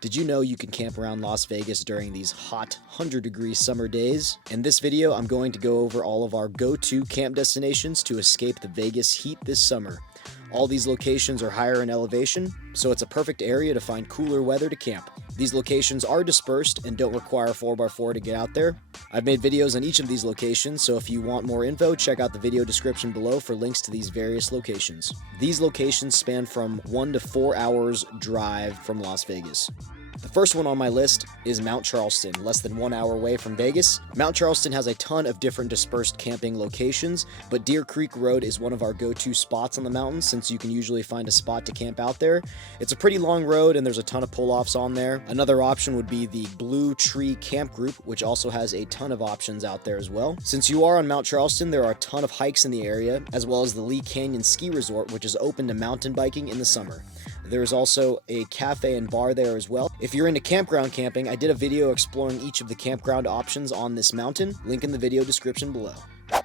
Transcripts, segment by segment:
Did you know you can camp around Las Vegas during these hot 100-degree summer days? In this video, I'm going to go over all of our go-to camp destinations to escape the Vegas heat this summer. All these locations are higher in elevation, so it's a perfect area to find cooler weather to camp. These locations are dispersed and don't require a 4x4 to get out there. I've made videos on each of these locations, so if you want more info, check out the video description below for links to these various locations. These locations span from 1 to 4 hours drive from Las Vegas. The first one on my list is Mount Charleston, less than 1 hour away from Vegas. Mount Charleston has a ton of different dispersed camping locations, but Deer Creek Road is one of our go-to spots on the mountain since you can usually find a spot to camp out there. It's a pretty long road and there's a ton of pull-offs on there. Another option would be the Blue Tree Camp Group, which also has a ton of options out there as well. Since you are on Mount Charleston, there are a ton of hikes in the area, as well as the Lee Canyon Ski Resort, which is open to mountain biking in the summer. There is also a cafe and bar there as well. If you're into campground camping, I did a video exploring each of the campground options on this mountain, link in the video description below.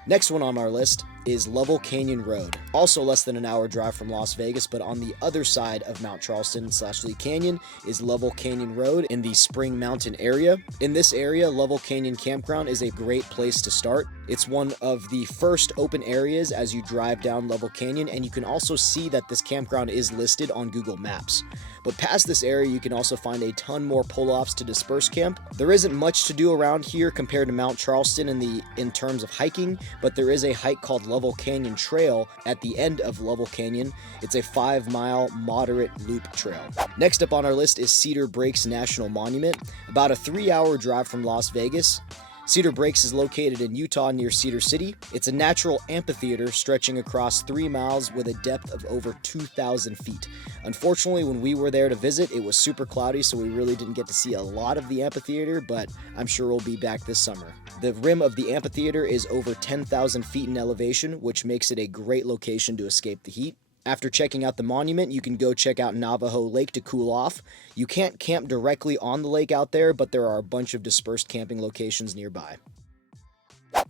Next one on our list is Lovell Canyon Road, also less than an hour drive from Las Vegas, but on the other side of Mount Charleston / Lee Canyon is Lovell Canyon Road in the Spring Mountain area. In this area, Lovell Canyon Campground is a great place to start. It's one of the first open areas as you drive down Lovell Canyon, and you can also see that this campground is listed on Google Maps. But past this area, you can also find a ton more pull-offs to disperse camp. There isn't much to do around here compared to Mount Charleston in terms of hiking, but there is a hike called Lovell Canyon Trail at the end of Lovell Canyon. It's a 5-mile moderate loop trail. Next up on our list is Cedar Breaks National Monument, about a 3-hour drive from Las Vegas. Cedar Breaks is located in Utah near Cedar City. It's a natural amphitheater stretching across 3 miles with a depth of over 2,000 feet. Unfortunately, when we were there to visit, it was super cloudy, so we really didn't get to see a lot of the amphitheater, but I'm sure we'll be back this summer. The rim of the amphitheater is over 10,000 feet in elevation, which makes it a great location to escape the heat. After checking out the monument, you can go check out Navajo Lake to cool off. You can't camp directly on the lake out there, but there are a bunch of dispersed camping locations nearby.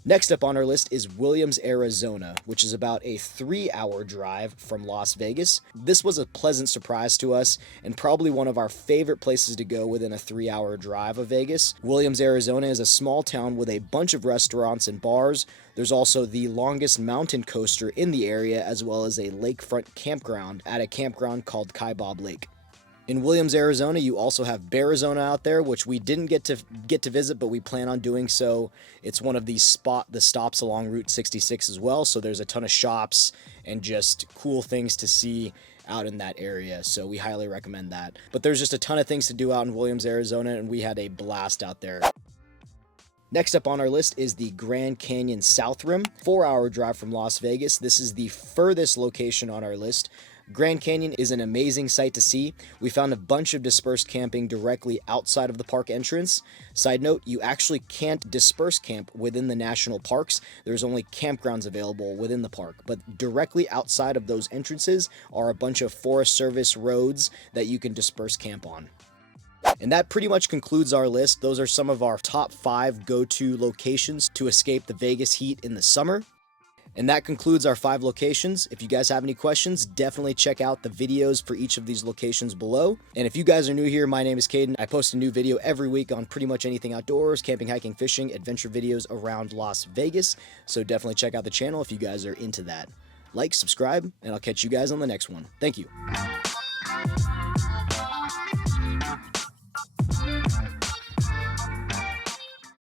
Next up on our list is Williams, Arizona, which is about a 3-hour drive from Las Vegas. This was a pleasant surprise to us and probably one of our favorite places to go within a 3-hour drive of Vegas. Williams, Arizona is a small town with a bunch of restaurants and bars. There's also the longest mountain coaster in the area, as well as a lakefront campground at a campground called Kaibab Lake. In Williams, Arizona, you also have Bearizona out there, which we didn't get to visit, but we plan on doing so. It's one of the stops along Route 66 as well, so there's a ton of shops and just cool things to see out in that area, so we highly recommend that. But there's just a ton of things to do out in Williams, Arizona, and we had a blast out there. Next up on our list is the Grand Canyon South Rim, 4-hour drive from Las Vegas. This is the furthest location on our list. Grand Canyon is an amazing sight to see. We found a bunch of dispersed camping directly outside of the park entrance. Side note, you actually can't disperse camp within the national parks. There's only campgrounds available within the park, but directly outside of those entrances are a bunch of Forest Service roads that you can disperse camp on. And that pretty much concludes our list. Those are some of our top 5 go-to locations to escape the Vegas heat in the summer. And that concludes our 5 locations. If you guys have any questions, definitely check out the videos for each of these locations below. And if you guys are new here, my name is Caden. I post a new video every week on pretty much anything outdoors, camping, hiking, fishing, adventure videos around Las Vegas. So definitely check out the channel if you guys are into that. Like, subscribe, and I'll catch you guys on the next one. Thank you.